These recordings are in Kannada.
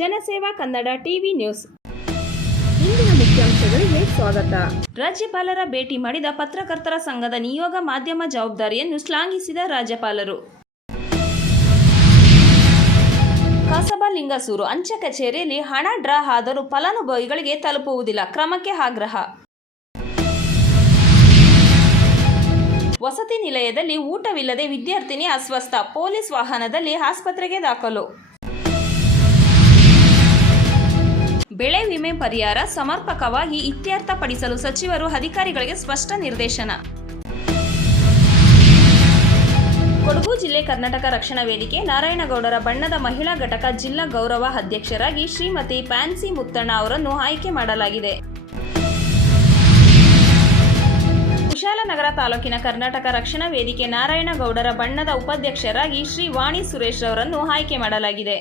ಜನಸೇವಾ ಕನ್ನಡ ಟಿವಿ ನ್ಯೂಸ್. ಇಂದಿನ ಮುಖ್ಯಾಂಶಗಳಿಗೆ ಸ್ವಾಗತ. ರಾಜ್ಯಪಾಲರ ಭೇಟಿ ಮಾಡಿದ ಪತ್ರಕರ್ತರ ಸಂಘದ ನಿಯೋಗ ಮಾಧ್ಯಮ ಜವಾಬ್ದಾರಿಯನ್ನು ಶ್ಲಾಘಿಸಿದ ರಾಜ್ಯಪಾಲರು. ಕಸಬಾ ಲಿಂಗಸೂರು ಅಂಚೆ ಕಚೇರಿಯಲ್ಲಿ ಹಣ ಡ್ರಾ ಆದರೂ ಫಲಾನುಭವಿಗಳಿಗೆ ತಲುಪುವುದಿಲ್ಲ, ಕ್ರಮಕ್ಕೆ ಆಗ್ರಹ. ವಸತಿ ನಿಲಯದಲ್ಲಿ ಊಟವಿಲ್ಲದೆ ವಿದ್ಯಾರ್ಥಿನಿ ಅಸ್ವಸ್ಥ, ಪೊಲೀಸ್ ವಾಹನದಲ್ಲಿ ಆಸ್ಪತ್ರೆಗೆ ದಾಖಲು. ಬೆಳೆ ವಿಮೆ ಪರಿಹಾರ ಸಮರ್ಪಕವಾಗಿ ಇತ್ಯರ್ಥಪಡಿಸಲು ಸಚಿವರು ಅಧಿಕಾರಿಗಳಿಗೆ ಸ್ಪಷ್ಟ ನಿರ್ದೇಶನ. ಕೊಡಗು ಜಿಲ್ಲೆ ಕರ್ನಾಟಕ ರಕ್ಷಣಾ ವೇದಿಕೆ ನಾರಾಯಣಗೌಡರ ಬಣ್ಣದ ಮಹಿಳಾ ಘಟಕ ಜಿಲ್ಲಾ ಗೌರವ ಅಧ್ಯಕ್ಷರಾಗಿ ಶ್ರೀಮತಿ ಫ್ಯಾನ್ಸಿ ಮುತ್ತಣ್ಣ ಅವರನ್ನು ಆಯ್ಕೆ ಮಾಡಲಾಗಿದೆ. ಕುಶಾಲನಗರ ತಾಲೂಕಿನ ಕರ್ನಾಟಕ ರಕ್ಷಣಾ ವೇದಿಕೆ ನಾರಾಯಣಗೌಡರ ಬಣ್ಣದ ಉಪಾಧ್ಯಕ್ಷರಾಗಿ ಶ್ರೀ ವಾಣಿ ಸುರೇಶ್ ಅವರನ್ನು ಆಯ್ಕೆ ಮಾಡಲಾಗಿದೆ.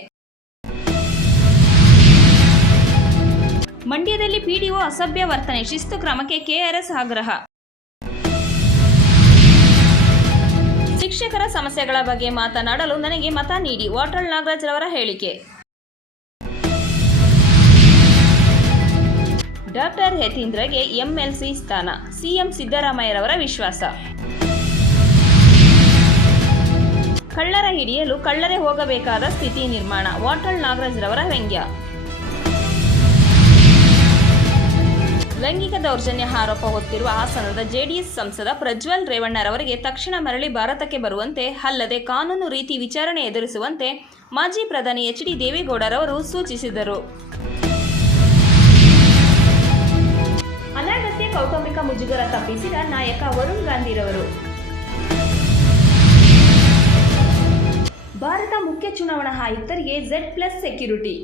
ಮಂಡ್ಯದಲ್ಲಿ ಪಿಡಿಒ ಅಸಭ್ಯ ವರ್ತನೆ, ಶಿಸ್ತು ಕ್ರಮಕ್ಕೆ ಕೆಆರ್ಎಸ್ ಆಗ್ರಹ. ಶಿಕ್ಷಕರ ಸಮಸ್ಯೆಗಳ ಬಗ್ಗೆ ಮಾತನಾಡಲು ನನಗೆ ಮತ ನೀಡಿ, ವಾಟಾಳ್ ನಾಗರಾಜ್ ರವರ ಹೇಳಿಕೆ. ಡಾಕ್ಟರ್ ಯತೀಂದ್ರಗೆ ಎಂಎಲ್ಸಿ ಸ್ಥಾನ, ಸಿಎಂ ಸಿದ್ದರಾಮಯ್ಯರವರ ವಿಶ್ವಾಸ. ಕಳ್ಳರ ಹಿಡಿಯಲು ಕಳ್ಳರೇ ಹೋಗಬೇಕಾದ ಸ್ಥಿತಿ ನಿರ್ಮಾಣ, ವಾಟಾಳ್ ನಾಗರಾಜ್ ರವರ ವ್ಯಂಗ್ಯ. ಲೈಂಗಿಕ ದೌರ್ಜನ್ಯ ಆರೋಪ ಹೊತ್ತಿರುವ ಹಾಸನದ ಜೆಡಿಎಸ್ ಸಂಸದ ಪ್ರಜ್ವಲ್ ರೇವಣ್ಣರವರಿಗೆ ತಕ್ಷಣ ಮರಳಿ ಭಾರತಕ್ಕೆ ಬರುವಂತೆ, ಅಲ್ಲದೆ ಕಾನೂನು ರೀತಿ ವಿಚಾರಣೆ ಎದುರಿಸುವಂತೆ ಮಾಜಿ ಪ್ರಧಾನಿ ಎಚ್.ಡಿ. ದೇವೇಗೌಡರವರು ಸೂಚಿಸಿದರು. ಅನಗತ್ಯ ಕೌಟುಂಬಿಕ ಮುಜುಗರ ತಪ್ಪಿಸಿದ ನಾಯಕ ವರುಣ್ ಗಾಂಧಿರವರು. ಭಾರತ ಮುಖ್ಯ ಚುನಾವಣಾ ಆಯುಕ್ತರಿಗೆ Z+ ಸೆಕ್ಯುರಿಟಿ.